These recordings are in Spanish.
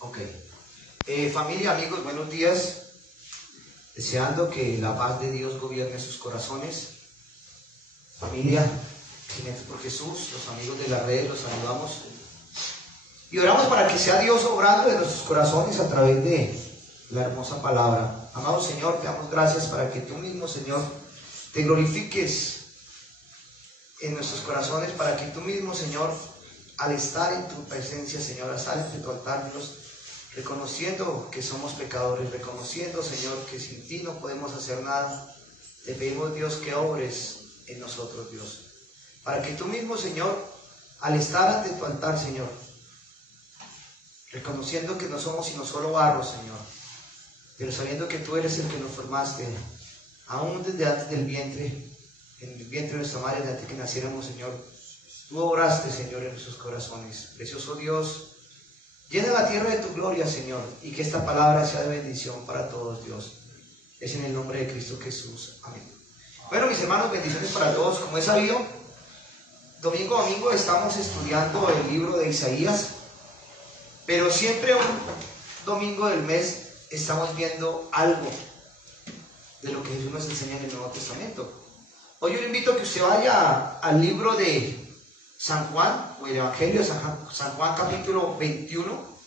Ok. Familia, amigos, buenos días. Deseando que la paz de Dios gobierne sus corazones. Familia, Jinetes por Jesús, los amigos de la red, los saludamos. Y oramos para que sea Dios obrando en nuestros corazones a través de la hermosa palabra. Amado Señor, te damos gracias para que tú mismo, Señor, te glorifiques en nuestros corazones, para que tú mismo, Señor, al estar en tu presencia, Señor, sales de tu altar, Dios, reconociendo que somos pecadores, reconociendo, Señor, que sin ti no podemos hacer nada. Te pedimos, Dios, que obres en nosotros, Dios, para que tú mismo, Señor, al estar ante tu altar, Señor, reconociendo que no somos sino solo barro, Señor, pero sabiendo que tú eres el que nos formaste, aún desde antes del vientre, en el vientre de nuestra madre, desde antes que naciéramos, Señor, tú obraste, Señor, en nuestros corazones. Precioso Dios, llena la tierra de tu gloria, Señor, y que esta palabra sea de bendición para todos, Dios. Es en el nombre de Cristo Jesús. Amén. Bueno, mis hermanos, bendiciones para todos. Como es sabido, domingo a domingo estamos estudiando el libro de Isaías, pero siempre un domingo del mes estamos viendo algo de lo que Jesús nos enseña en el Nuevo Testamento. Hoy yo le invito a que usted vaya al libro de San Juan, o el Evangelio de San Juan capítulo 21.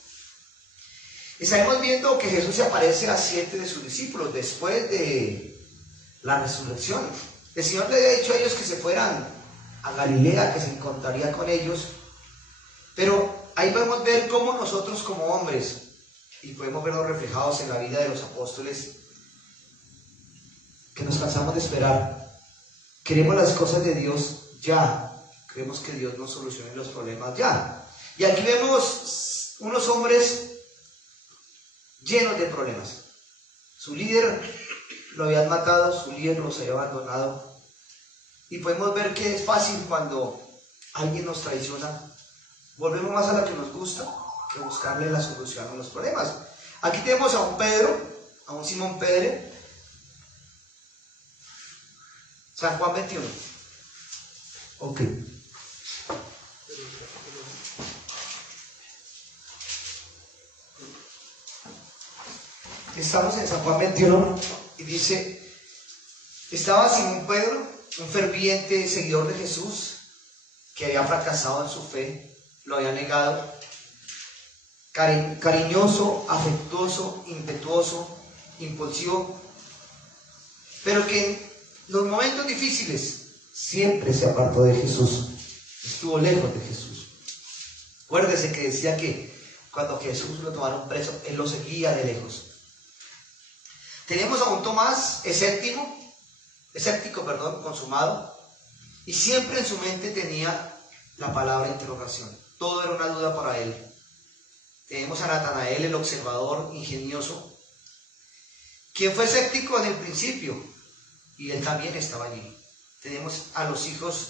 Estaremos viendo que Jesús se aparece a 7 de sus discípulos después de la resurrección. El Señor le había dicho a ellos que se fueran a Galilea, que se encontraría con ellos, pero ahí podemos ver cómo nosotros como hombres, y podemos vernos reflejados en la vida de los apóstoles, que nos cansamos de esperar. Queremos las cosas de Dios ya. Queremos que Dios nos solucione los problemas ya. Y aquí vemos unos hombres llenos de problemas. Su líder lo habían matado, su líder los había abandonado. Y podemos ver que es fácil cuando alguien nos traiciona. Volvemos más a lo que nos gusta que buscarle la solución a los problemas. Aquí tenemos a un Pedro, a un Simón Pedro. San Juan 21. Ok. Estamos en San Juan 21 y dice: estaba Simón Pedro, un ferviente seguidor de Jesús, que había fracasado en su fe, lo había negado, cariñoso, afectuoso, impetuoso, impulsivo, pero que en los momentos difíciles siempre se apartó de Jesús, estuvo lejos de Jesús. Acuérdese que decía que cuando Jesús lo tomaron preso, él lo seguía de lejos. Tenemos a un Tomás escéptico, consumado, y siempre en su mente tenía la palabra interrogación. Todo era una duda para él. Tenemos a Natanael, el observador ingenioso, quien fue escéptico en el principio, y él también estaba allí. Tenemos a los hijos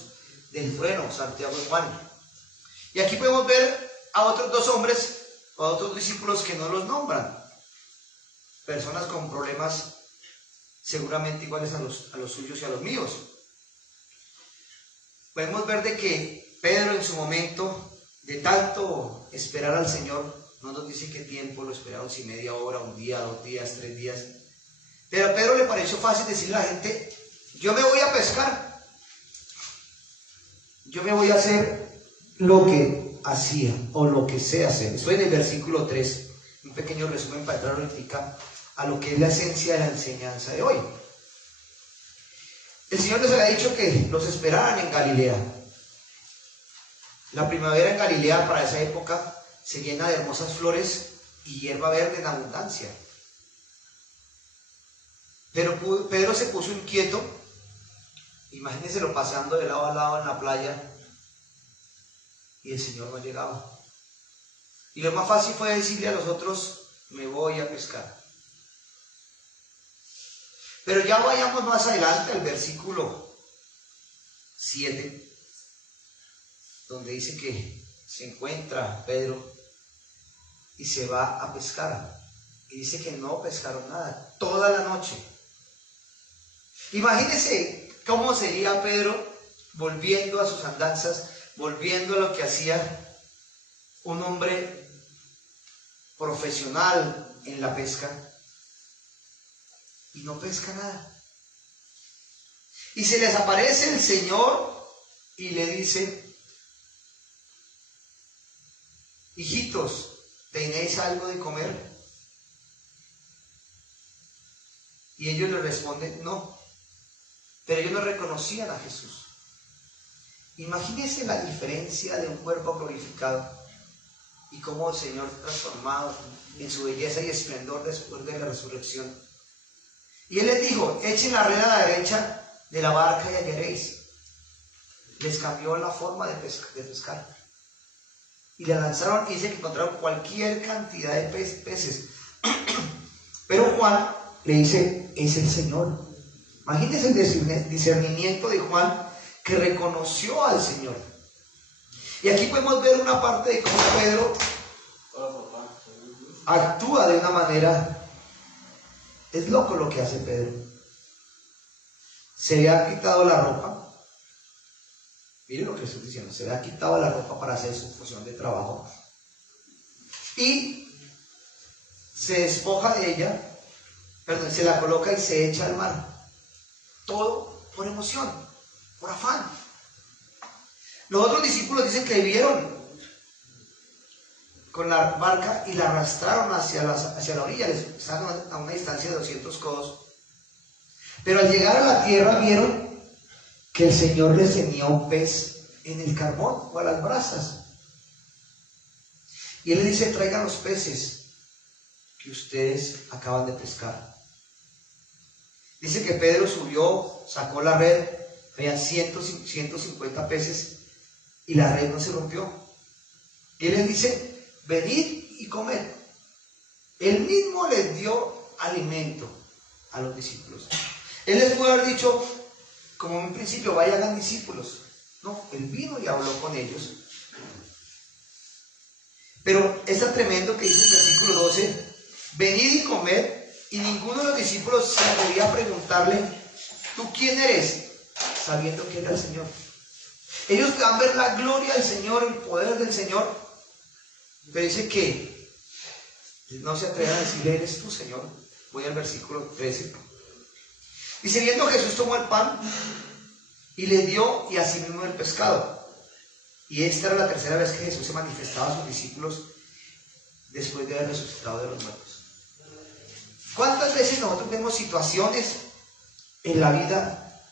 del trueno, Santiago y Juan. Y aquí podemos ver a otros dos hombres, a otros discípulos que no los nombran. Personas con problemas seguramente iguales a los suyos y a los míos. Podemos ver de que Pedro, en su momento de tanto esperar al Señor, no nos dice qué tiempo lo esperaron, si media hora, un día, 2 días, 3 días. Pero a Pedro le pareció fácil decirle a la gente: yo me voy a pescar, yo me voy a hacer lo que hacía o lo que sé hacer. Estoy en el versículo 3, un pequeño resumen para entrar ahorita a lo que es la esencia de la enseñanza de hoy. El Señor les había dicho que los esperaran en Galilea. La primavera en Galilea para esa época se llena de hermosas flores y hierba verde en abundancia. Pero Pedro se puso inquieto. Imagínenselo pasando de lado a lado en la playa y el Señor no llegaba. Y lo más fácil fue decirle a los otros: me voy a pescar. Pero ya vayamos más adelante al versículo 7, donde dice que se encuentra Pedro y se va a pescar. Y dice que no pescaron nada toda la noche. Imagínense cómo sería Pedro volviendo a sus andanzas, volviendo a lo que hacía un hombre profesional en la pesca y no pesca nada. Y se les aparece el Señor y le dice: hijitos, ¿tenéis algo de comer? Y ellos le responden: no. Pero ellos no reconocían a Jesús. Imagínense la diferencia de un cuerpo glorificado y cómo el Señor transformado en su belleza y esplendor después de la resurrección. Y Él les dijo: echen la red a la derecha de la barca y hallaréis. Les cambió la forma de pescar. Y la lanzaron y dice que encontraron cualquier cantidad de peces. Pero Juan le dice: es el Señor. Imagínense el discernimiento de Juan, que reconoció al Señor. Y aquí podemos ver una parte de cómo Pedro actúa de una manera. Es loco lo que hace Pedro. Se le ha quitado la ropa. Miren lo que estoy diciendo. Se le ha quitado la ropa para hacer su función de trabajo. Y se despoja de ella. Perdón, se la coloca y se echa al mar. Todo por emoción, por afán. Los otros discípulos dicen que vieron con la barca y la arrastraron hacia la orilla. Estaban a una distancia de 200 codos. Pero al llegar a la tierra vieron que el Señor les tenía un pez en el carbón o a las brasas. Y Él les dice: traigan los peces que ustedes acaban de pescar. Dice que Pedro subió, sacó la red, había 150 peces y la red no se rompió. Y Él les dice: venid y comed. Él mismo les dio alimento a los discípulos. Él les puede haber dicho, como en principio, vayan, hagan discípulos. No, Él vino y habló con ellos. Pero es tan tremendo que dice el versículo 12: venid y comed. Y ninguno de los discípulos se atrevía a preguntarle: ¿tú quién eres? Sabiendo que era el Señor. Ellos van a ver la gloria del Señor, el poder del Señor. Pero dice que no se atreven a decirle: ¿eres tú, Señor? Voy al versículo 13. Dice: viendo Jesús tomó el pan y le dio, y asimismo el pescado. Y esta era la tercera vez que Jesús se manifestaba a sus discípulos después de haber resucitado de los muertos. ¿Cuántas veces nosotros vemos situaciones en la vida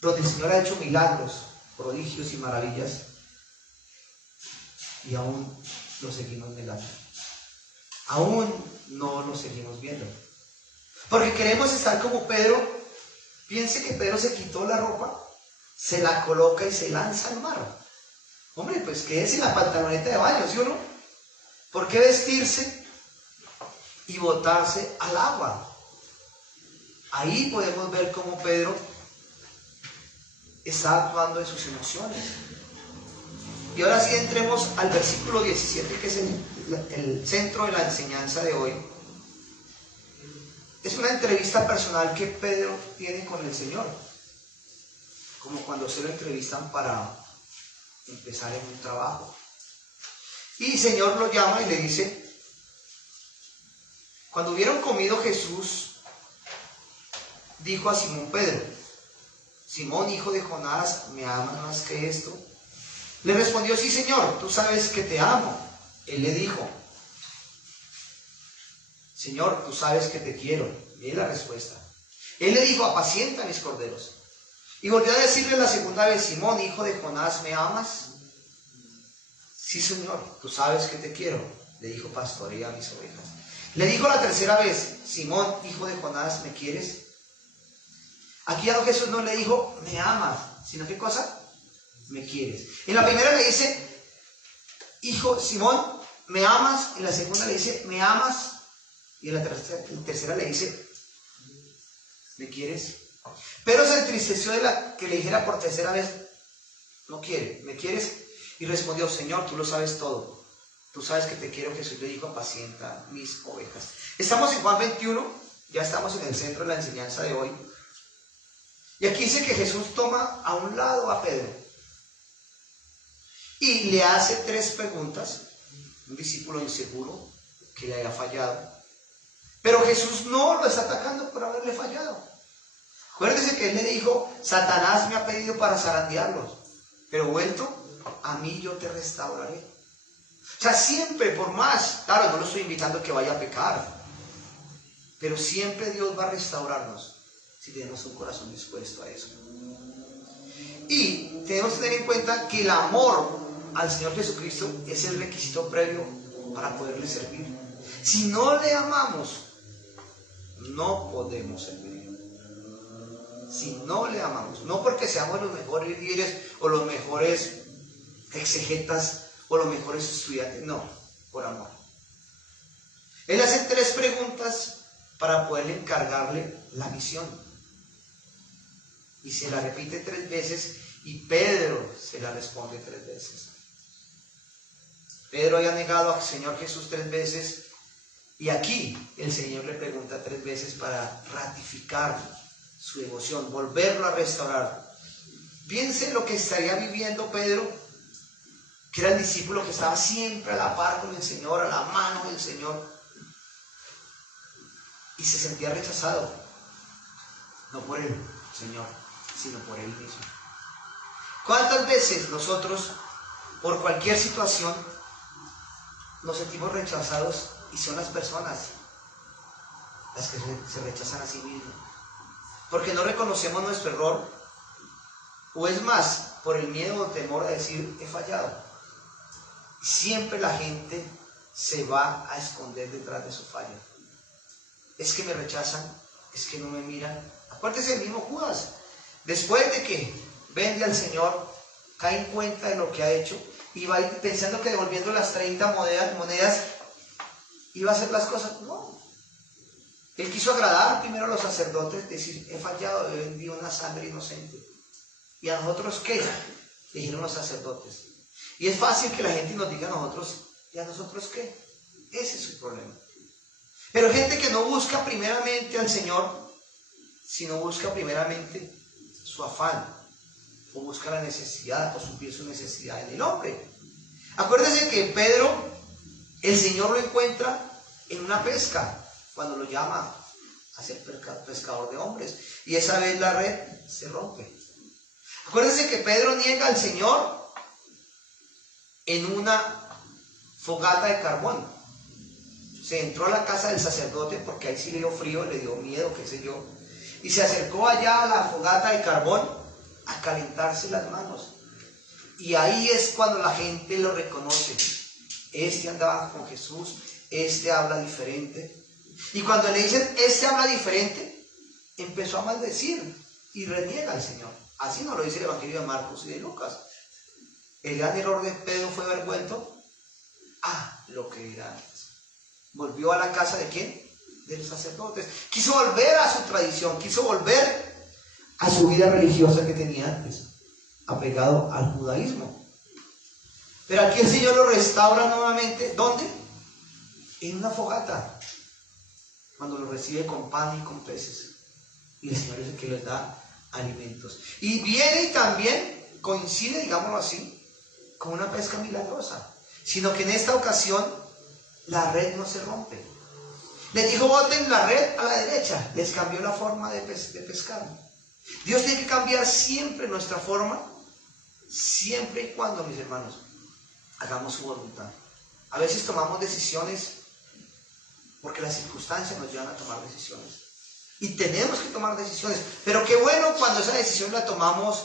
donde el Señor ha hecho milagros, prodigios y maravillas, y aún lo seguimos negando? Aún no lo seguimos viendo. Porque queremos estar como Pedro. Piense que Pedro se quitó la ropa, se la coloca y se lanza al mar. Hombre, pues quédese en la pantaloneta de baño, ¿sí o no? ¿Por qué vestirse y botarse al agua? Ahí podemos ver cómo Pedro está actuando en sus emociones. Y ahora sí entremos al versículo 17, que es el centro de la enseñanza de hoy. Es una entrevista personal que Pedro tiene con el Señor, como cuando se lo entrevistan para empezar en un trabajo. Y el Señor lo llama y le dice: cuando hubieron comido, Jesús dijo a Simón Pedro: Simón, hijo de Jonás, ¿me amas más que esto? Le respondió: sí, Señor, tú sabes que te amo. Él le dijo: Señor, tú sabes que te quiero. Mire la respuesta. Él le dijo: apacienta mis corderos. Y volvió a decirle la segunda vez: Simón, hijo de Jonás, ¿me amas? Sí, Señor, tú sabes que te quiero. Le dijo: pastorea mis ovejas. Le dijo la tercera vez: Simón, hijo de Jonás, ¿me quieres? Aquí ya Jesús no le dijo: me amas, sino ¿qué cosa? Me quieres. En la primera le dice: hijo Simón, ¿me amas? En la segunda le dice: ¿me amas? Y en la tercera le dice: ¿me quieres? Pero se entristeció de que le dijera por tercera vez: no quiere, ¿me quieres? Y respondió: Señor, tú lo sabes todo. Tú sabes que te quiero. Jesús le dijo: apacienta mis ovejas. Estamos en Juan 21, ya estamos en el centro de la enseñanza de hoy. Y aquí dice que Jesús toma a un lado a Pedro y le hace tres preguntas. Un discípulo inseguro, que le haya fallado. Pero Jesús no lo está atacando por haberle fallado. Acuérdese que él le dijo, Satanás me ha pedido para zarandearlos, pero vuelto, a mí yo te restauraré. O sea, siempre, por más, claro, no lo estoy invitando a que vaya a pecar, pero siempre Dios va a restaurarnos si tenemos un corazón dispuesto a eso. Y tenemos que tener en cuenta que el amor al Señor Jesucristo es el requisito previo para poderle servir. Si no le amamos, no podemos servir. Si no le amamos, no porque seamos los mejores líderes o los mejores exegetas o los mejores estudiantes, no, por amor. Él hace 3 preguntas para poderle encargarle la misión. Y se la repite 3 veces y Pedro se la responde 3 veces. Pedro había negado al Señor Jesús 3 veces y aquí el Señor le pregunta 3 veces para ratificar su devoción, volverlo a restaurar. Piense lo que estaría viviendo Pedro, que era el discípulo que estaba siempre a la par con el Señor, a la mano del Señor, y se sentía rechazado, no por el Señor, sino por él mismo. ¿Cuántas veces nosotros, por cualquier situación, nos sentimos rechazados y son las personas las que se rechazan a sí mismas? Porque no reconocemos nuestro error, o es más, por el miedo o temor a decir, he fallado. Siempre la gente se va a esconder detrás de su falla. Es que me rechazan, es que no me miran. Acuérdese del mismo Judas. Después de que vende al Señor, cae en cuenta de lo que ha hecho y va pensando que devolviendo las 30 monedas iba a hacer las cosas. No. Él quiso agradar primero a los sacerdotes, decir, he fallado, he vendido una sangre inocente. ¿Y a nosotros qué? Dijeron los sacerdotes. Y es fácil que la gente nos diga a nosotros, ¿y a nosotros qué? Ese es su problema. Pero gente que no busca primeramente al Señor, sino busca primeramente su afán, o busca la necesidad, o suplir su necesidad en el hombre. Acuérdense que Pedro, el Señor lo encuentra en una pesca, cuando lo llama a ser pescador de hombres, y esa vez la red se rompe. Acuérdense que Pedro niega al Señor en una fogata de carbón. Se entró a la casa del sacerdote porque ahí sí le dio frío, le dio miedo, qué sé yo, y se acercó allá a la fogata de carbón a calentarse las manos. Y ahí es cuando la gente lo reconoce. Este andaba con Jesús, este habla diferente. Y cuando le dicen, este habla diferente, empezó a maldecir y reniega al Señor. Así nos lo dice el Evangelio de Marcos y de Lucas. El gran error de Pedro fue haber vuelto a lo que era antes. Volvió a la casa ¿de quién? De los sacerdotes. Quiso volver a su tradición, quiso volver a su vida religiosa que tenía antes, apegado al judaísmo. Pero aquí el Señor lo restaura nuevamente. ¿Dónde? En una fogata, cuando lo recibe con pan y con peces. Y el Señor es el que les da alimentos. Y viene y también coincide, digámoslo así, con una pesca milagrosa. Sino que en esta ocasión la red no se rompe. Les dijo, boten la red a la derecha. Les cambió la forma de pescar. Dios tiene que cambiar siempre nuestra forma, siempre y cuando, mis hermanos, hagamos su voluntad. A veces tomamos decisiones porque las circunstancias nos llevan a tomar decisiones. Y tenemos que tomar decisiones. Pero qué bueno cuando esa decisión la tomamos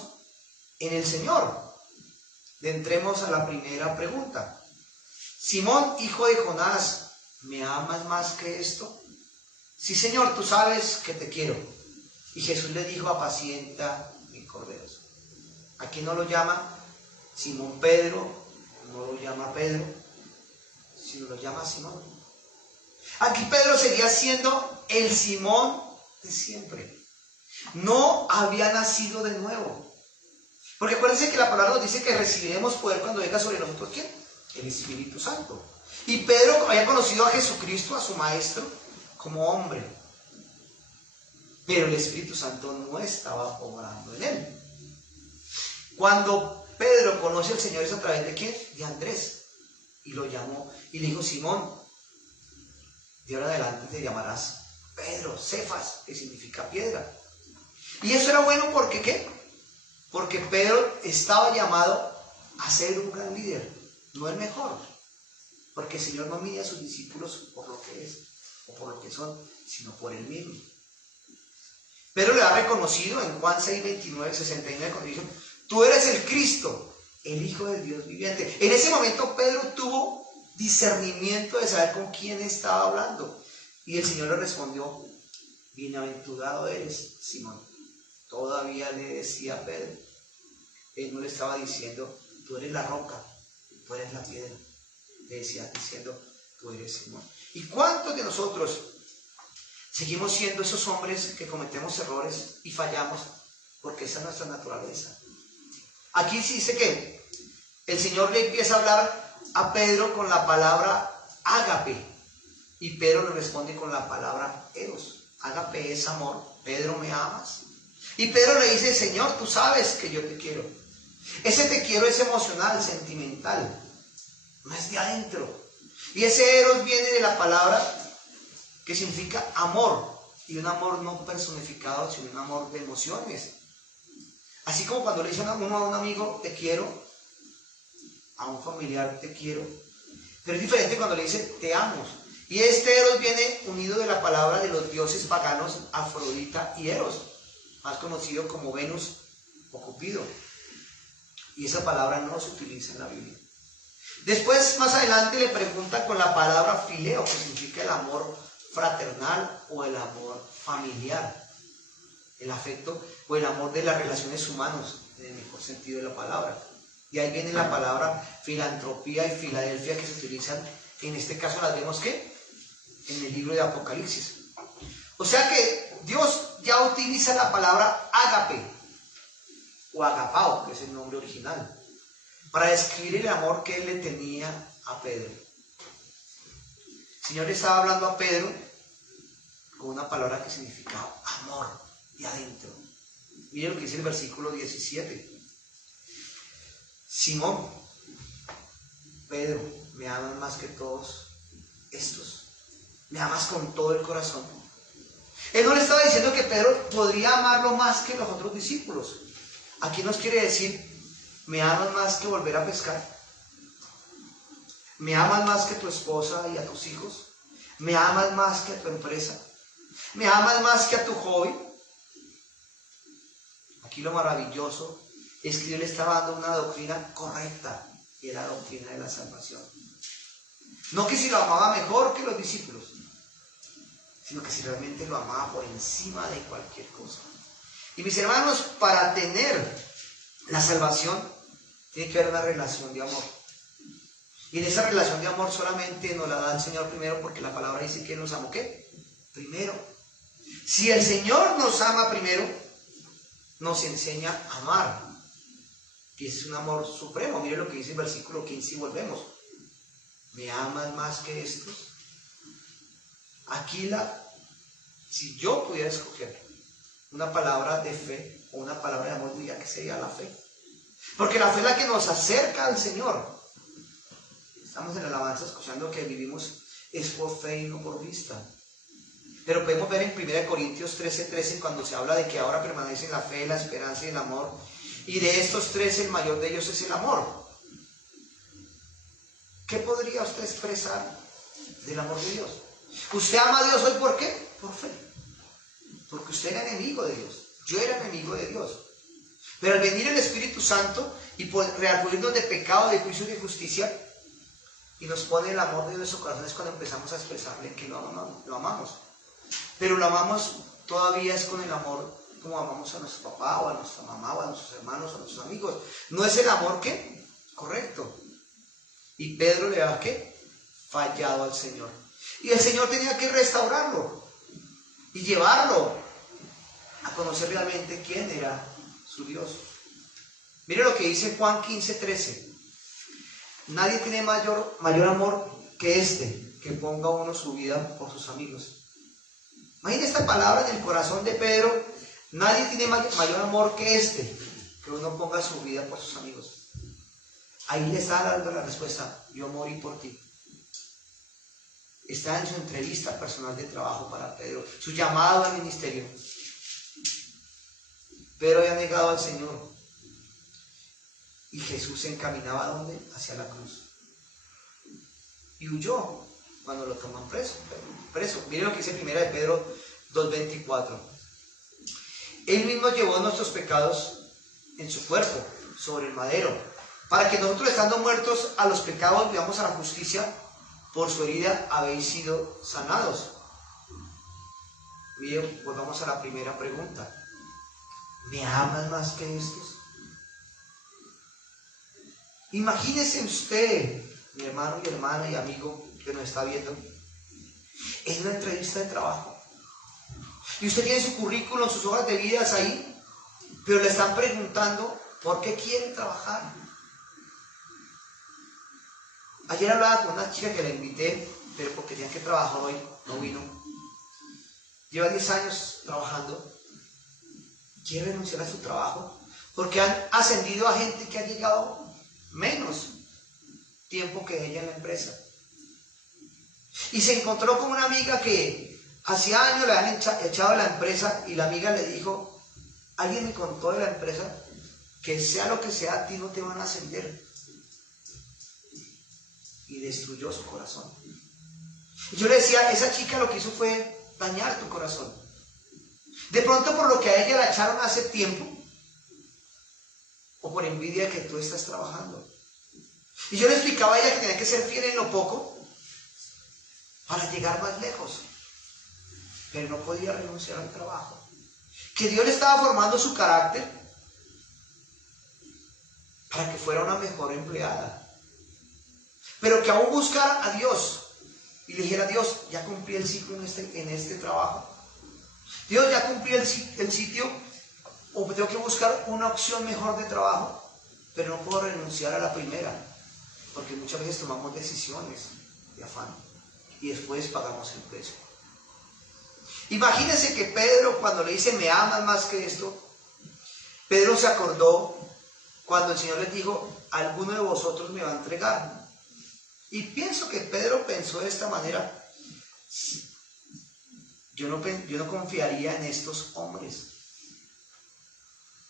en el Señor. Entremos a la primera pregunta. Simón, hijo de Jonás, ¿me amas más que esto? Sí, Señor, tú sabes que te quiero. Y Jesús le dijo, apacienta mis corderos. Aquí no lo llama Simón Pedro, no lo llama Pedro, sino lo llama Simón. Aquí Pedro seguía siendo el Simón de siempre. No había nacido de nuevo. Porque acuérdense que la palabra nos dice que recibiremos poder cuando venga sobre nosotros, ¿quién? El Espíritu Santo. Y Pedro había conocido a Jesucristo, a su maestro, como hombre. Pero el Espíritu Santo no estaba obrando en él. Cuando Pedro conoce al Señor es a través de ¿quién? De Andrés. Y lo llamó y le dijo, Simón, de ahora en adelante te llamarás Pedro, Cefas, que significa piedra. Y eso era bueno porque ¿qué? Porque Pedro estaba llamado a ser un gran líder, no el mejor. Porque el Señor no mide a sus discípulos por lo que es o por lo que son, sino por Él mismo. Pedro le ha reconocido en Juan 6, 29, 69, cuando dijo, tú eres el Cristo, el Hijo del Dios viviente. En ese momento Pedro tuvo discernimiento de saber con quién estaba hablando. Y el Señor le respondió, bienaventurado eres, Simón. Todavía le decía a Pedro. Él no le estaba diciendo, tú eres la roca, tú eres la piedra. Le decía diciendo, tú eres Simón. ¿Y cuántos de nosotros seguimos siendo esos hombres que cometemos errores y fallamos? Porque esa es nuestra naturaleza. Aquí sí dice que el Señor le empieza a hablar a Pedro con la palabra ágape. Y Pedro le responde con la palabra eros. Ágape es amor. Pedro, ¿me amas? Y Pedro le dice, Señor, tú sabes que yo te quiero. Ese te quiero es emocional, sentimental. No es de adentro. Y ese eros viene de la palabra que significa amor. Y un amor no personificado, sino un amor de emociones. Así como cuando le dicen a uno a un amigo, te quiero, a un familiar, te quiero. Pero es diferente cuando le dice, te amo. Y este eros viene unido de la palabra de los dioses paganos, Afrodita y Eros, más conocido como Venus o Cupido. Y esa palabra no se utiliza en la Biblia. Después, más adelante, le pregunta con la palabra fileo, que significa el amor fraternal o el amor familiar. El afecto o el amor de las relaciones humanas, en el mejor sentido de la palabra. Y ahí viene la palabra filantropía y Filadelfia que se utilizan, en este caso las vemos ¿qué? En el libro de Apocalipsis. O sea que Dios ya utiliza la palabra ágape o agapao, que es el nombre original, para describir el amor que él le tenía a Pedro. El Señor le estaba hablando a Pedro con una palabra que significa amor. Y adentro. Miren lo que dice el versículo 17. Simón, Pedro, me amas más que todos estos. Me amas con todo el corazón. Él no le estaba diciendo que Pedro podría amarlo más que los otros discípulos. Aquí nos quiere decir, me amas más que volver a pescar. Me amas más que tu esposa y a tus hijos. Me amas más que a tu empresa. Me amas más que a tu hobby. Aquí lo maravilloso es que Dios le estaba dando una doctrina correcta, y era la doctrina de la salvación. No que si lo amaba mejor que los discípulos, sino que si realmente lo amaba por encima de cualquier cosa. Y mis hermanos, para tener la salvación, tiene que haber una relación de amor. Y en esa relación de amor solamente nos la da el Señor primero, porque la palabra dice que Él nos amó, ¿qué? Primero. Si el Señor nos ama primero, nos enseña a amar. Y ese es un amor supremo. Mire lo que dice el versículo 15 y volvemos. ¿Me amas más que estos? Aquí si yo pudiera escoger una palabra de fe o una palabra de amor, diría que sería la fe. Porque la fe es la que nos acerca al Señor. Estamos en la alabanza escuchando que vivimos es por fe y no por vista. Pero podemos ver en 1 Corintios 13, cuando se habla de que ahora permanecen la fe, la esperanza y el amor. Y de estos tres, el mayor de ellos es el amor. ¿Qué podría usted expresar del amor de Dios? ¿Usted ama a Dios hoy por qué? Por fe. Porque usted era enemigo de Dios. Yo era enemigo de Dios. Pero al venir el Espíritu Santo y reargulirnos de pecado, de juicio y de justicia, y nos pone el amor de nuestro corazón, es cuando empezamos a expresarle que lo amamos. Pero lo amamos todavía es con el amor como amamos a nuestro papá o a nuestra mamá o a nuestros hermanos o a nuestros amigos. No es el amor ¿qué? Correcto. Y Pedro le ha ¿qué? Fallado al Señor. Y el Señor tenía que restaurarlo y llevarlo a conocer realmente quién era su Dios. Mire lo que dice Juan 15:13. Nadie tiene mayor amor que este, que ponga uno su vida por sus amigos. Imagina esta palabra en el corazón de Pedro. Nadie tiene mayor amor que este, que uno ponga su vida por sus amigos. Ahí le está dando la respuesta, yo morí por ti. está en su entrevista personal de trabajo para Pedro, su llamado al ministerio. Pedro había negado al Señor y Jesús se encaminaba ¿a dónde? Hacia la cruz. Y huyó cuando lo toman preso. Miren lo que dice 1 de Pedro 2:24. Él mismo llevó nuestros pecados en su cuerpo, sobre el madero, para que nosotros, estando muertos a los pecados, vivamos a la justicia. Por su herida habéis sido sanados. Bien, volvamos a la primera pregunta. ¿Me amas más que estos? Imagínese usted, mi hermano y hermana y amigo que nos está viendo, en una entrevista de trabajo. Y usted tiene su currículum, sus hojas de vida ahí, pero le están preguntando por qué quiere trabajar. Ayer hablaba con una chica que la invité, pero porque tenía que trabajar hoy, no vino. Lleva 10 años trabajando. Quiere renunciar a su trabajo porque han ascendido a gente que ha llegado menos tiempo que ella en la empresa. Y se encontró con una amiga que hacía años le habían echado de la empresa y la amiga le dijo, alguien me contó de la empresa que sea lo que sea, a ti no te van a ascender. Y destruyó su corazón. Y yo le decía, esa chica lo que hizo fue dañar tu corazón. De pronto por lo que a ella la echaron hace tiempo, o por envidia de que tú estás trabajando. Y yo le explicaba a ella que tenía que ser fiel en lo poco para llegar más lejos, pero no podía renunciar al trabajo. Que Dios le estaba formando su carácter para que fuera una mejor empleada, pero que aún buscara a Dios y le dijera, Dios, ya cumplí el ciclo en este trabajo. Dios, ya cumplí el sitio, o tengo que buscar una opción mejor de trabajo, pero no puedo renunciar a la primera, porque muchas veces tomamos decisiones de afán y después pagamos el precio. Imagínense que Pedro, cuando le dice, ¿me amas más que esto? Pedro se acordó cuando el Señor les dijo, alguno de vosotros me va a entregar. Y pienso que Pedro pensó de esta manera, yo no confiaría en estos hombres.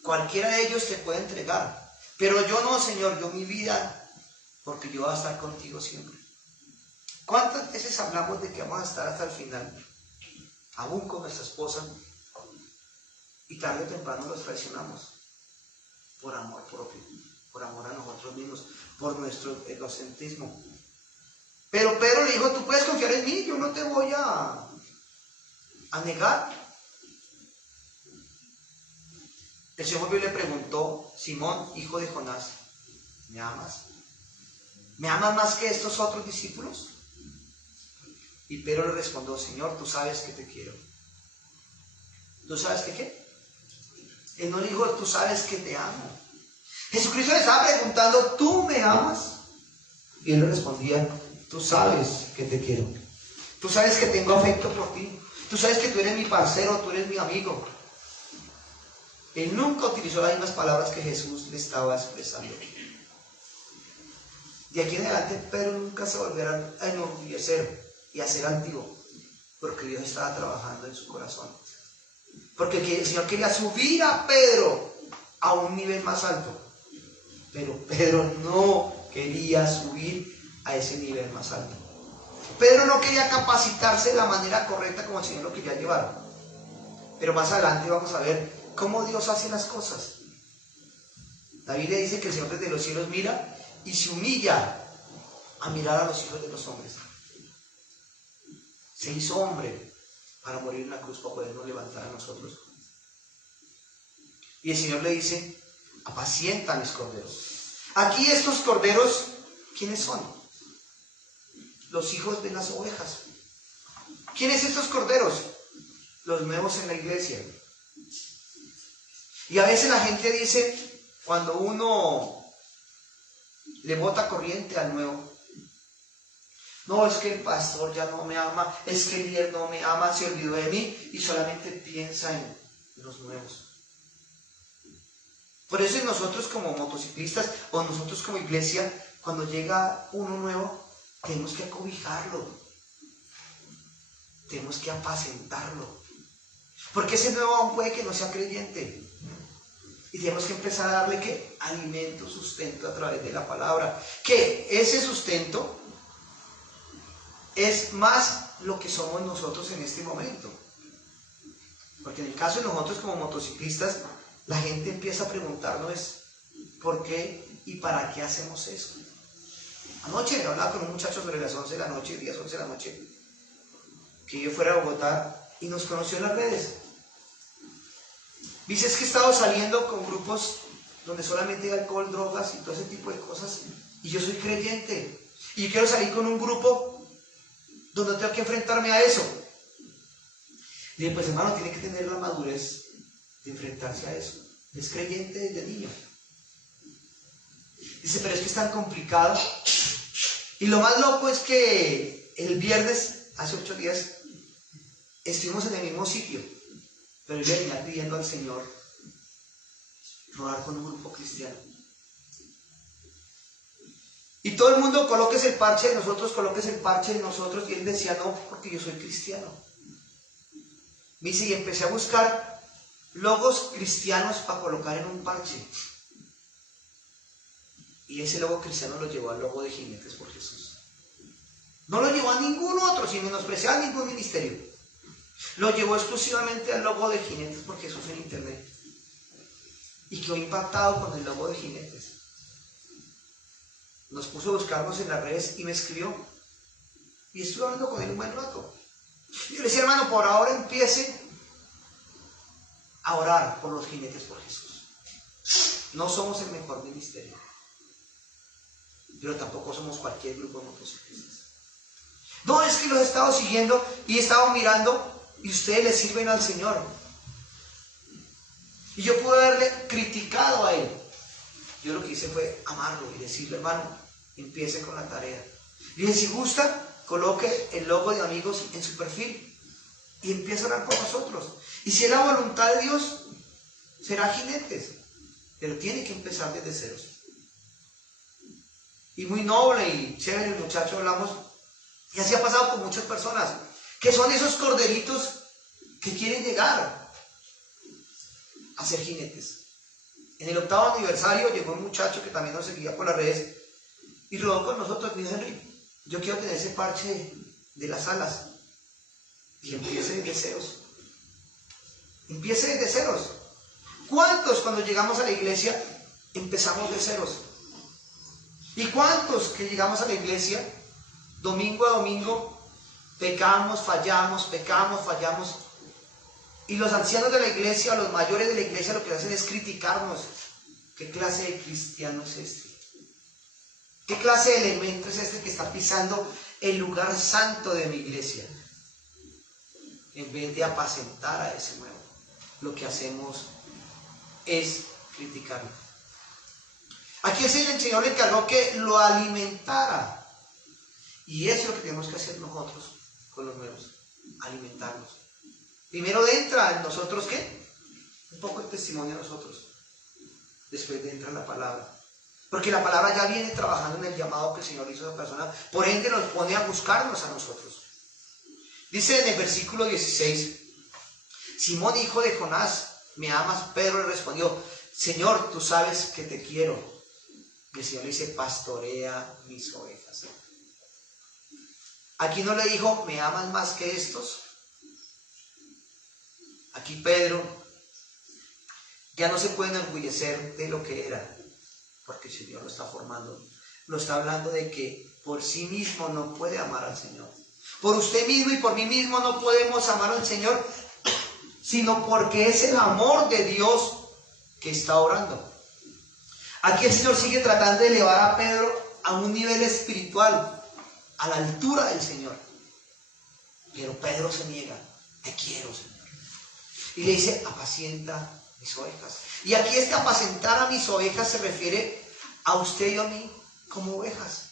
Cualquiera de ellos te puede entregar, pero yo no, Señor, yo mi vida, porque yo voy a estar contigo siempre. ¿Cuántas veces hablamos de que vamos a estar hasta el final, aún con nuestra esposa, y tarde o temprano los traicionamos? Por amor propio, por amor a nosotros mismos, por nuestro egocentrismo. Pero Pedro le dijo, tú puedes confiar en mí, yo no te voy a negar. El Señor le preguntó, Simón, hijo de Jonás, ¿me amas? ¿Me amas más que estos otros discípulos? Y Pedro le respondió, Señor, tú sabes que te quiero. ¿Tú sabes que qué? Él no le dijo, tú sabes que te amo. Jesucristo le estaba preguntando, ¿tú me amas? Y él le respondía, tú sabes que te quiero. Tú sabes que tengo afecto por ti. Tú sabes que tú eres mi parcero, tú eres mi amigo. Él nunca utilizó las mismas palabras que Jesús le estaba expresando. De aquí en adelante, Pedro nunca se volverá a enorgullecer y a ser antiguo, porque Dios estaba trabajando en su corazón. Porque el Señor quería subir a Pedro a un nivel más alto, pero Pedro no quería subir a ese nivel más alto. Pedro no quería capacitarse de la manera correcta como el Señor lo quería llevar. Pero más adelante vamos a ver cómo Dios hace las cosas. La Biblia dice que el Señor desde los cielos mira y se humilla a mirar a los hijos de los hombres. Se hizo hombre para morir en la cruz, para podernos levantar a nosotros. Y el Señor le dice, apacienta mis corderos. Aquí estos corderos, ¿quiénes son? Los hijos de las ovejas. ¿Quiénes estos corderos? Los nuevos en la iglesia. Y a veces la gente dice, cuando uno le bota corriente al nuevo, no, es que el pastor ya no me ama, es que el líder no me ama, se olvidó de mí y solamente piensa en los nuevos. Por eso nosotros como motociclistas o nosotros como iglesia, cuando llega uno nuevo, tenemos que acobijarlo. tenemos que apacentarlo. Porque ese nuevo aún puede que no sea creyente. Y tenemos que empezar a darle ¿qué? Alimento, sustento a través de la palabra. Que ese sustento es más lo que somos nosotros en este momento. Porque en el caso de nosotros como motociclistas, la gente empieza a preguntarnos ¿por qué y para qué hacemos eso? Anoche hablaba con un muchacho sobre las 11 de la noche, días 11 de la noche, que yo fuera a Bogotá y nos conoció en las redes. Dice, es que he estado saliendo con grupos donde solamente hay alcohol, drogas y todo ese tipo de cosas, y yo soy creyente, y yo quiero salir con un grupo donde tengo que enfrentarme a eso. Y dije, pues hermano, tiene que tener la madurez de enfrentarse a eso. Es creyente desde niño. Dice, pero es que es tan complicado. Y lo más loco es que el viernes, hace 8 días, estuvimos en el mismo sitio, pero yo venía pidiendo al Señor rodar con un grupo cristiano. Y todo el mundo, colóquese el parche de nosotros, colóquese el parche de nosotros. Y él decía, no, porque yo soy cristiano. Me dice, y empecé a buscar logos cristianos para colocar en un parche. Y ese logo cristiano lo llevó al logo de Jinetes por Jesús. No lo llevó a ningún otro, sin menospreciar ningún ministerio. Lo llevó exclusivamente al logo de Jinetes por Jesús en internet. Y quedó impactado con el logo de Jinetes. Nos puso a buscarnos en las redes y me escribió. Y estuve hablando con él un buen rato. Y yo le decía, hermano, por ahora empiece a orar por los Jinetes por Jesús. No somos el mejor ministerio, pero tampoco somos cualquier grupo de motociclistas. No, es que los he estado siguiendo y he estado mirando y ustedes le sirven al Señor. Y yo pude haberle criticado a él. Yo lo que hice fue amarlo y decirle, hermano, empiece con la tarea. Y dije, si gusta, coloque el logo de amigos en su perfil y empiece a orar por nosotros. Y si es la voluntad de Dios, será Jinetes, pero tiene que empezar desde ceros. Y muy noble y chévere el muchacho, hablamos, y así ha pasado con muchas personas, que son esos corderitos que quieren llegar a ser jinetes. En el 8º aniversario llegó un muchacho que también nos seguía por las redes y rodó con nosotros. Me dijo, Henry, yo quiero tener ese parche de las alas. Y empiece desde ceros. Empiece desde ceros. ¿Cuántos cuando llegamos a la iglesia empezamos de ceros? ¿Y cuántos que llegamos a la iglesia domingo a domingo pecamos, fallamos, fallamos? Y los ancianos de la iglesia, los mayores de la iglesia, lo que hacen es criticarnos. ¿Qué clase de cristiano es este? ¿Qué clase de elemento es este que está pisando el lugar santo de mi iglesia? En vez de apacentar a ese nuevo, lo que hacemos es criticarlo. Aquí el Señor le encargó que lo alimentara. Y eso es lo que tenemos que hacer nosotros con los nuevos, alimentarlos. Primero entra en nosotros, ¿qué? Un poco el testimonio de nosotros. Después entra la palabra. Porque la palabra ya viene trabajando en el llamado que el Señor hizo a esa persona. Por ende nos pone a buscarnos a nosotros. Dice en el versículo 16, Simón, hijo de Jonás, ¿me amas? Pedro le respondió, Señor, tú sabes que te quiero. Y el Señor le dice, pastorea mis ovejas. Aquí no le dijo, ¿me amas más que estos? Aquí Pedro ya no se puede enorgullecer de lo que era, porque el Señor lo está formando. Lo está hablando de que por sí mismo no puede amar al Señor. Por usted mismo y por mí mismo no podemos amar al Señor, sino porque es el amor de Dios que está orando. Aquí el Señor sigue tratando de elevar a Pedro a un nivel espiritual, a la altura del Señor. Pero Pedro se niega, te quiero, Señor. Y le dice, apacienta mis ovejas. Y aquí este apacentar a mis ovejas se refiere a usted y a mí como ovejas.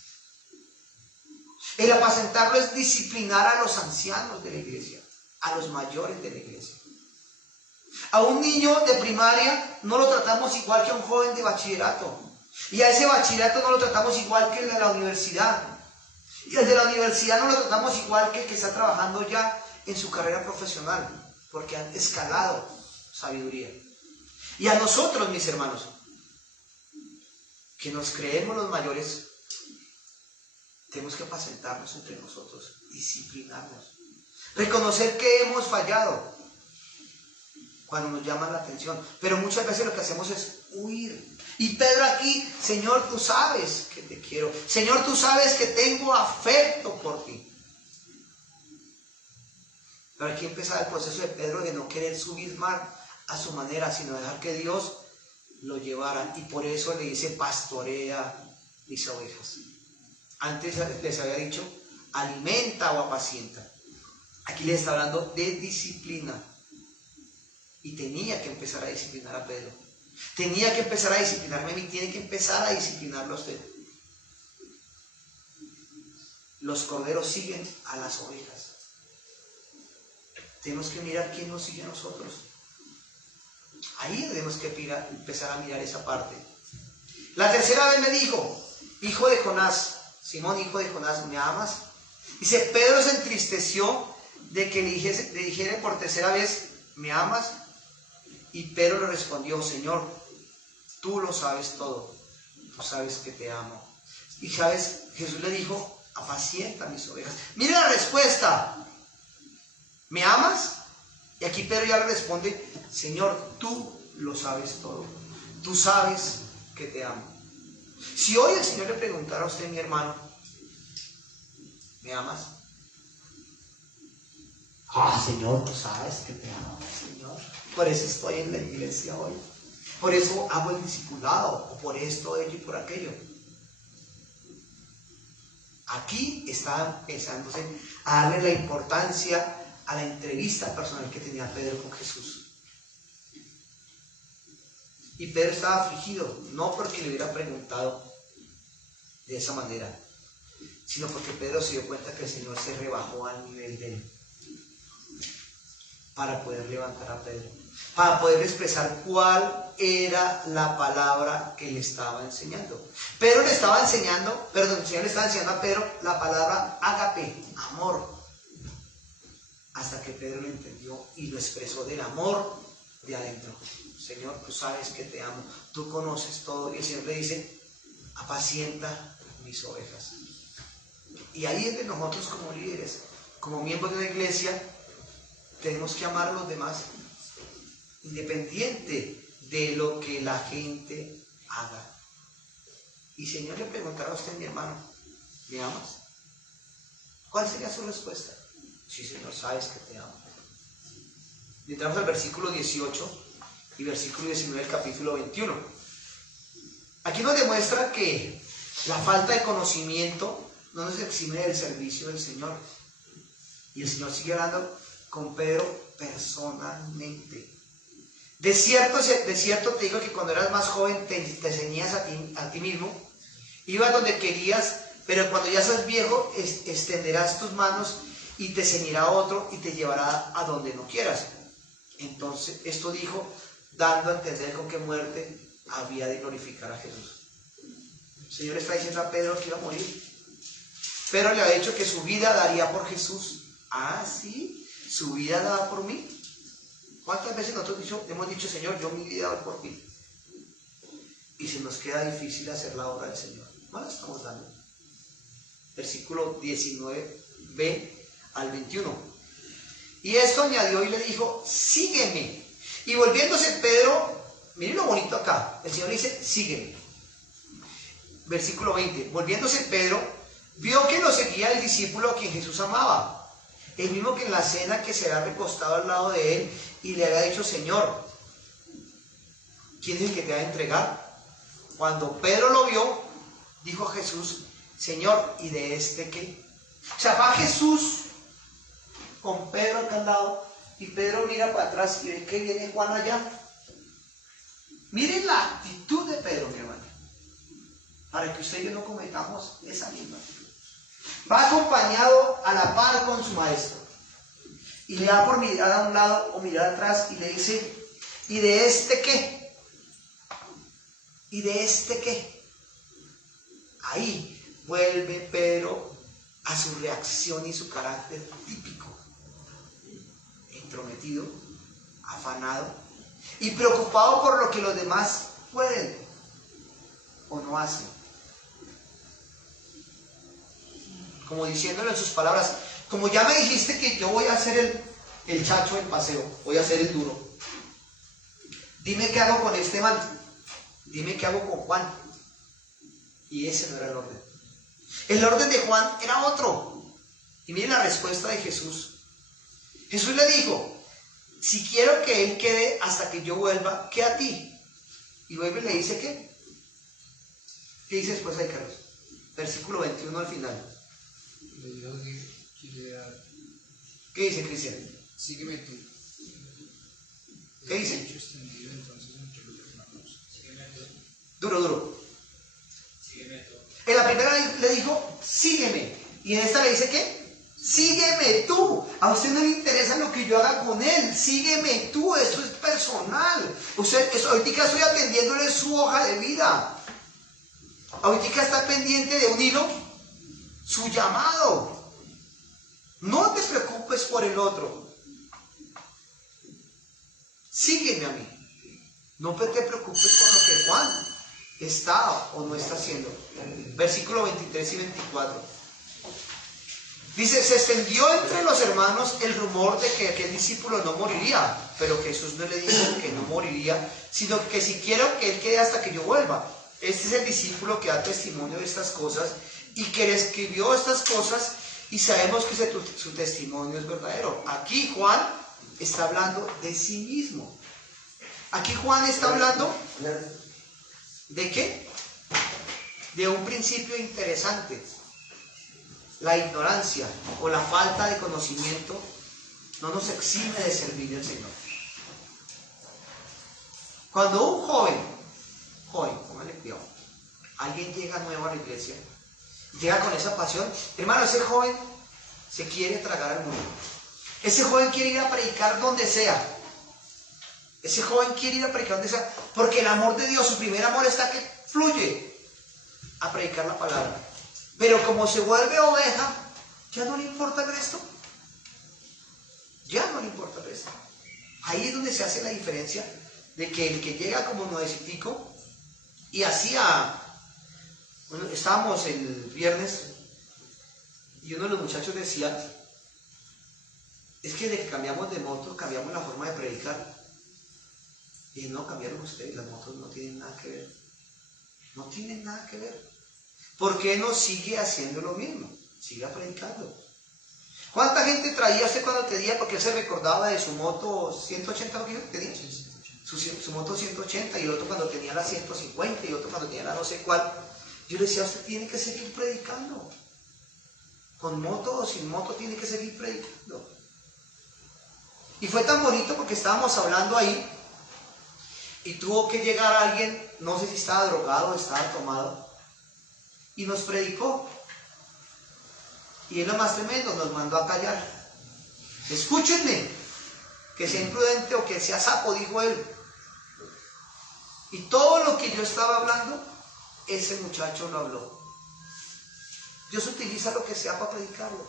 El apacentarlo es disciplinar a los ancianos de la iglesia, a los mayores de la iglesia. A un niño de primaria no lo tratamos igual que a un joven de bachillerato. Y a ese bachillerato no lo tratamos igual que el de la universidad. Y el de la universidad no lo tratamos igual que el que está trabajando ya en su carrera profesional, porque han escalado sabiduría. Y a nosotros, mis hermanos, que nos creemos los mayores, tenemos que apacentarnos entre nosotros, disciplinarnos, reconocer que hemos fallado cuando nos llaman la atención, pero muchas veces lo que hacemos es huir. Y Pedro aquí: Señor, tú sabes que te quiero, Señor, tú sabes que tengo afecto por ti. Pero aquí empezaba el proceso de Pedro de no querer subir más a su manera, sino dejar que Dios lo llevara. Y por eso le dice: pastorea mis ovejas. Antes les había dicho: alimenta o apacienta. Aquí le está hablando de disciplina. Y tenía que empezar a disciplinar a Pedro. Tenía que empezar a disciplinarme a mí. Tiene que empezar a disciplinarlo a usted. Los corderos siguen a las ovejas. Tenemos que mirar quién nos sigue a nosotros. Ahí tenemos que empezar a mirar esa parte. La tercera vez me dijo: hijo de Jonás, Simón, hijo de Jonás, ¿me amas? Dice: Pedro se entristeció de que le dijera por tercera vez: ¿me amas? Y Pedro le respondió: Señor, tú lo sabes todo, tú sabes que te amo. Y sabes, Jesús le dijo: apacienta mis ovejas. Mire la respuesta: ¿me amas? Y aquí Pedro ya le responde: Señor, tú lo sabes todo, tú sabes que te amo. Si hoy el Señor le preguntara a usted, mi hermano: ¿me amas? Señor, tú sabes que te amo, Señor. Por eso estoy en la iglesia hoy. Por eso hago el discipulado, o por esto, ello y por aquello. Aquí está empezándose a darle la importancia a la entrevista personal que tenía Pedro con Jesús. Y Pedro estaba afligido, no porque le hubiera preguntado de esa manera, sino porque Pedro se dio cuenta que el Señor se rebajó al nivel de él para poder levantar a Pedro, para poder expresar cuál era la palabra que le estaba enseñando. El Señor le estaba enseñando a Pedro la palabra ágape, amor, hasta que Pedro lo entendió y lo expresó del amor de adentro. Señor, tú sabes que te amo, tú conoces todo. Y el Señor le dice: apacienta mis ovejas. Y ahí es de nosotros como líderes, como miembros de la iglesia, tenemos que amar a los demás, independiente de lo que la gente haga. Y Señor le preguntará a usted, mi hermano: ¿me amas? ¿Cuál sería su respuesta? Sí, Señor, sabes que te amo. Y entramos al versículo 18 y versículo 19 del capítulo 21. Aquí nos demuestra que la falta de conocimiento no nos exime del servicio del Señor. Y el Señor sigue hablando con Pedro personalmente. De cierto te digo que cuando eras más joven te ceñías a ti mismo, ibas donde querías, pero cuando ya seas viejo extenderás tus manos y te ceñirá otro y te llevará a donde no quieras. Entonces, esto dijo, dando a entender con qué muerte había de glorificar a Jesús. El Señor está diciendo a Pedro que iba a morir. Pedro le había dicho que su vida daría por Jesús. Ah, sí, su vida daba por mí. ¿Cuántas veces nosotros hemos dicho: Señor, yo mi vida doy por ti? Y se nos queda difícil hacer la obra del Señor. No la estamos dando. Versículo 19b al 21. Y esto añadió y le dijo: sígueme. Y volviéndose Pedro, miren lo bonito acá, el Señor dice: sígueme. Versículo 20. Volviéndose Pedro, vio que lo seguía el discípulo a quien Jesús amaba, el mismo que en la cena que se había recostado al lado de él y le había dicho: Señor, ¿quién es el que te va a entregar? Cuando Pedro lo vio, dijo a Jesús: Señor, ¿y de este qué? O sea, va Jesús con Pedro acá al lado, y Pedro mira para atrás y ve que viene Juan allá. Miren la actitud de Pedro, mi hermano, para que usted y yo no cometamos esa misma actitud. Va acompañado a la par con su maestro, y le da por mirar a un lado o mirar atrás, y le dice: ¿y de este qué? ¿Y de este qué? Ahí vuelve Pedro a su reacción y su carácter típico. resentido, afanado y preocupado por lo que los demás pueden o no hacen. Como diciéndole en sus palabras, como ya me dijiste que yo voy a hacer el chacho del paseo, voy a hacer el duro, dime qué hago con este man, dime qué hago con Juan. Y ese no era el orden. El orden de Juan era otro. Y miren la respuesta de Jesús. Jesús le dijo, si quiero que él quede hasta que yo vuelva, ¿qué a ti? Y vuelve y le dice, ¿qué? ¿Qué dice después ahí, Carlos? Versículo 21 al final. Le dijo que quiere dar. ¿Qué dice, Cristian? Sígueme tú. ¿Qué dice? Extendido, entonces, entre los hermanos. Sígueme tú. Duro. Sígueme tú. En la primera le dijo, sígueme. Y en esta le dice, ¿qué? Sígueme tú. A usted no le interesa lo que yo haga con él. Sígueme tú. Esto es personal. Ahorita estoy atendiéndole su hoja de vida. Ahorita está pendiente de un hilo. Su llamado. No te preocupes por el otro. Sígueme a mí. No te preocupes por lo que Juan está o no está haciendo. Versículo 23 y 24. Dice, se extendió entre los hermanos el rumor de que aquel discípulo no moriría, pero Jesús no le dijo que no moriría, sino que si quiero que él quede hasta que yo vuelva. Este es el discípulo que da testimonio de estas cosas y que le escribió estas cosas, y sabemos que su testimonio es verdadero. Aquí Juan está hablando de sí mismo. Aquí Juan está hablando ¿de qué? De un principio interesante. La ignorancia o la falta de conocimiento no nos exime de servir al Señor. Cuando un joven, póngale cuidado, alguien llega nuevo a la iglesia, llega con esa pasión, hermano, ese joven se quiere tragar al mundo. Ese joven quiere ir a predicar donde sea. Ese joven quiere ir a predicar donde sea, porque el amor de Dios, su primer amor está que fluye a predicar la palabra. Pero como se vuelve oveja, ya no le importa el resto. Ya no le importa el resto. Ahí es donde se hace la diferencia de que el que llega como nuevecitico y hacía... Bueno, estábamos el viernes y uno de los muchachos decía, es que de que cambiamos de moto, cambiamos la forma de predicar. Y no cambiaron ustedes, las motos no tienen nada que ver. No tienen nada que ver. ¿Por qué no sigue haciendo lo mismo? Siga predicando. ¿Cuánta gente traía usted cuando tenía? Porque él se recordaba de su moto 180, ¿lo que tenía? Sí, Su moto 180, y el otro cuando tenía la 150, y el otro cuando tenía la no sé cuál. Yo le decía, usted tiene que seguir predicando. Con moto o sin moto tiene que seguir predicando. Y fue tan bonito porque estábamos hablando ahí y tuvo que llegar alguien, no sé si estaba drogado o estaba tomado, y nos predicó. Y es lo más tremendo, nos mandó a callar. Escúchenme, que sea imprudente o que sea sapo, dijo él. Y todo lo que yo estaba hablando, ese muchacho lo habló. Dios utiliza lo que sea para predicarlo.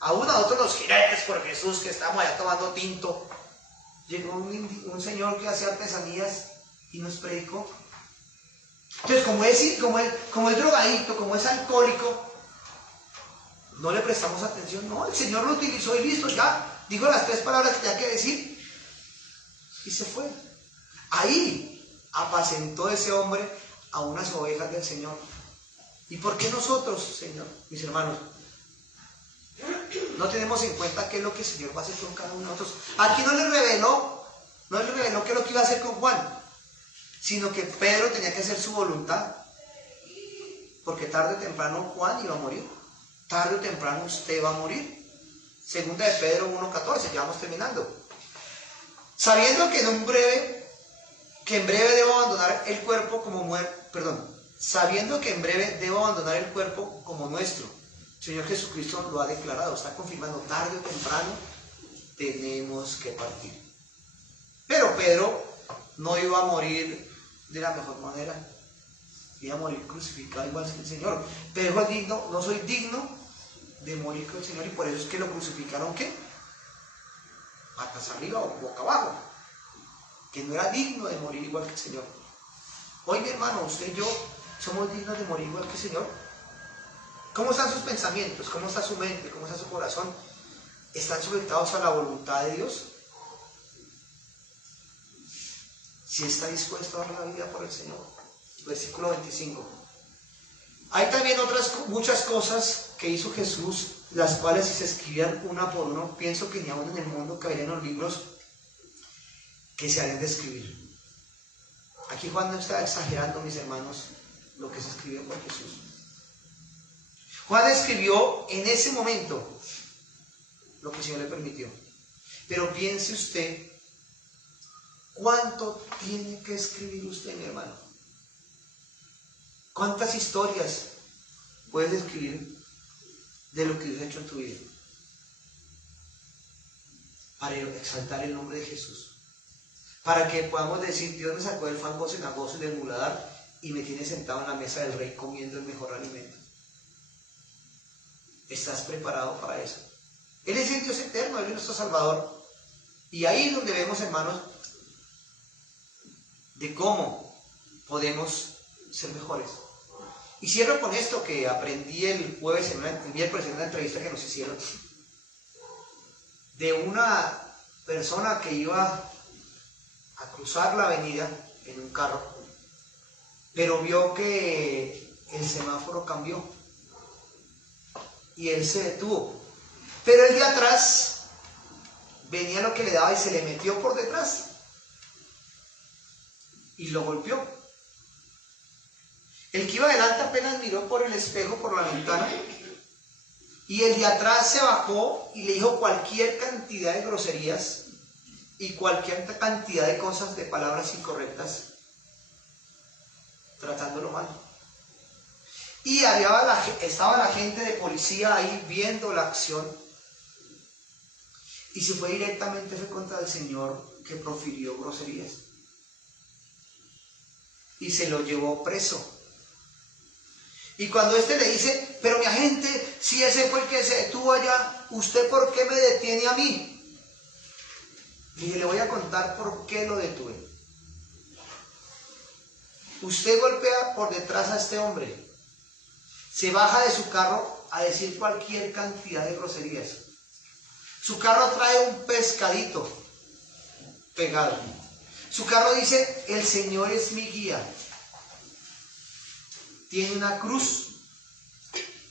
Aún a otros los jinetes por Jesús, que estamos allá tomando tinto, llegó un señor que hacía artesanías y nos predicó. Entonces, como es drogadicto, como es alcohólico, no le prestamos atención. No, el Señor lo utilizó y listo, ya dijo las 3 palabras que tenía que decir y se fue. Ahí apacentó ese hombre a unas ovejas del Señor. ¿Y por qué nosotros, Señor, mis hermanos, no tenemos en cuenta qué es lo que el Señor va a hacer con cada uno de nosotros? Aquí no le reveló qué es lo que iba a hacer con Juan, sino que Pedro tenía que hacer su voluntad, porque tarde o temprano Juan iba a morir, tarde o temprano usted va a morir. Segunda de Pedro 1:14, ya vamos terminando. Sabiendo que en breve debo abandonar el cuerpo como sabiendo que en breve debo abandonar el cuerpo como nuestro. El Señor Jesucristo lo ha declarado, está confirmando, tarde o temprano tenemos que partir. Pero Pedro no iba a morir de la mejor manera, iba a morir crucificado igual que el Señor. Pero es digno, no soy digno de morir con el Señor, y por eso es que lo crucificaron, ¿qué? patas arriba o boca abajo, que no era digno de morir igual que el Señor. Hoy, mi hermano, usted y yo somos dignos de morir igual que el Señor. ¿Cómo están sus pensamientos? ¿Cómo está su mente? ¿Cómo está su corazón? ¿Están sujetados a la voluntad de Dios? Si está dispuesto a dar la vida por el Señor. Versículo 25. Hay también muchas cosas que hizo Jesús, las cuales si se escribían una por uno, pienso que ni aún en el mundo caerían los libros que se harían de escribir. Aquí Juan no está exagerando, mis hermanos, lo que se escribió por Jesús. Juan escribió en ese momento lo que el Señor le permitió. Pero piense usted, ¿cuánto tiene que escribir usted, mi hermano? ¿Cuántas historias puedes escribir de lo que Dios ha hecho en tu vida? Para exaltar el nombre de Jesús. Para que podamos decir, Dios me sacó del fango cenagoso y del muladar y me tiene sentado en la mesa del rey comiendo el mejor alimento. ¿Estás preparado para eso? Él es el Dios eterno, Él es nuestro Salvador. Y ahí es donde vemos, hermanos, de cómo podemos ser mejores. Y cierro con esto que aprendí el miércoles en una entrevista que nos hicieron, de una persona que iba a cruzar la avenida en un carro, pero vio que el semáforo cambió y él se detuvo, pero el de atrás venía lo que le daba y se le metió por detrás y lo golpeó. El que iba adelante apenas miró por el espejo, por la ventana, y el de atrás se bajó y le dijo cualquier cantidad de groserías y cualquier cantidad de cosas, de palabras incorrectas, tratándolo mal. Y estaba la gente de policía ahí viendo la acción, y se fue directamente contra el señor que profirió groserías y se lo llevó preso. Y cuando este le dice, pero mi agente, si ese fue el que se detuvo allá, ¿usted por qué me detiene a mí? Y le voy a contar por qué lo detuve. Usted golpea por detrás a este hombre, se baja de su carro a decir cualquier cantidad de groserías. Su carro trae un pescadito pegado. Su carro dice, el Señor es mi guía. Tiene una cruz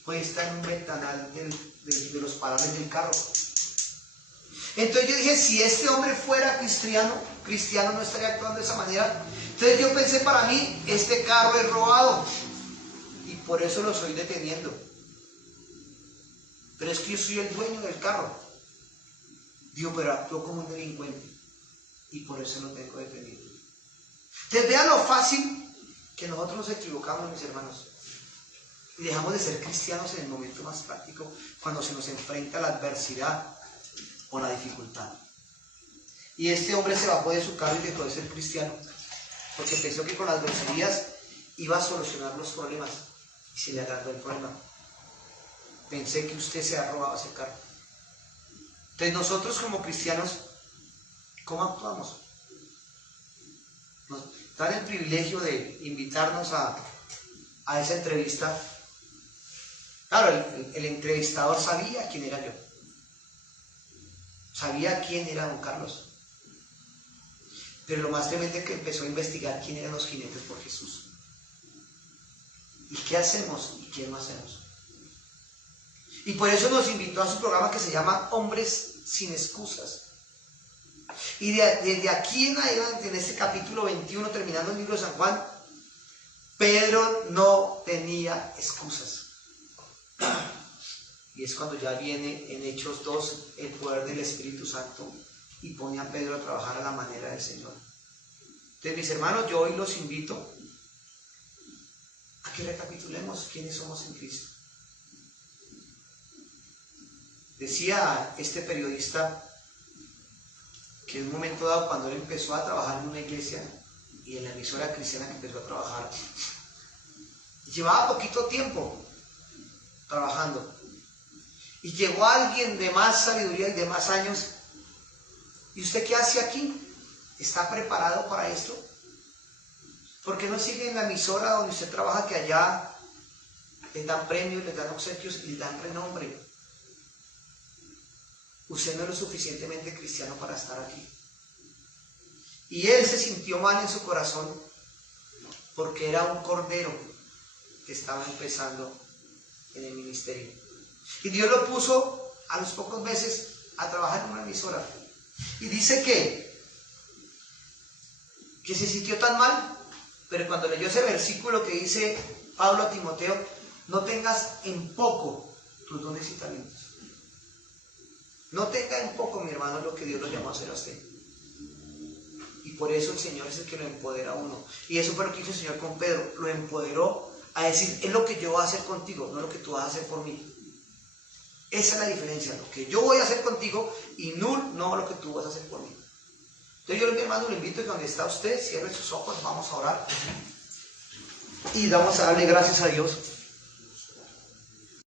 puesta en un ventanal de los parables del carro. Entonces yo dije, si este hombre fuera cristiano no estaría actuando de esa manera. Entonces yo pensé, para mí, este carro es robado y por eso lo estoy deteniendo. Pero es que yo soy el dueño del carro. Digo, pero actuó como un delincuente y por eso lo tengo detenido. Entonces vean lo fácil que nosotros nos equivocamos, mis hermanos, y dejamos de ser cristianos en el momento más práctico, cuando se nos enfrenta la adversidad o la dificultad. Y este hombre se bajó de su carro y dejó de ser cristiano, porque pensó que con las groserías iba a solucionar los problemas, y se le agrandó el problema. Pensé que usted se ha robado ese carro. Entonces nosotros como cristianos, ¿cómo actuamos? Nos dan el privilegio de invitarnos a esa entrevista. Claro, el entrevistador sabía quién era yo. Sabía quién era don Carlos. Pero lo más tremendo es que empezó a investigar quién eran los jinetes por Jesús. ¿Y qué hacemos y qué no hacemos? Y por eso nos invitó a su programa que se llama Hombres sin Excusas. Y desde aquí en adelante, en este capítulo 21, terminando el libro de San Juan, Pedro no tenía excusas. Y es cuando ya viene en Hechos 2 el poder del Espíritu Santo y pone a Pedro a trabajar a la manera del Señor. Entonces, mis hermanos, yo hoy los invito a que recapitulemos quiénes somos en Cristo. Decía este periodista que en un momento dado, cuando él empezó a trabajar en una iglesia y en la emisora cristiana que empezó a trabajar, llevaba poquito tiempo trabajando, y llegó alguien de más sabiduría y de más años ¿Y usted qué hace aquí? ¿Está preparado para esto? ¿Por qué no sigue en la emisora donde usted trabaja, que allá les dan premios, les dan obsequios y les dan renombre? Usted no es lo suficientemente cristiano para estar aquí. Y él se sintió mal en su corazón porque era un cordero que estaba empezando en el ministerio. Y Dios lo puso a los pocos meses a trabajar en una emisora. Y dice que se sintió tan mal, pero cuando leyó ese versículo que dice Pablo a Timoteo, no tengas en poco tus dones y talentos. No tenga en poco, mi hermano, lo que Dios lo llamó a hacer a usted. Y por eso el Señor es el que lo empodera a uno. Y eso fue lo que hizo el Señor con Pedro. Lo empoderó a decir, es lo que yo voy a hacer contigo, no lo que tú vas a hacer por mí. Esa es la diferencia, lo que yo voy a hacer contigo y no lo que tú vas a hacer por mí. Entonces yo, mi hermano, lo invito a que donde está usted, cierre sus ojos, vamos a orar. Y vamos a darle gracias a Dios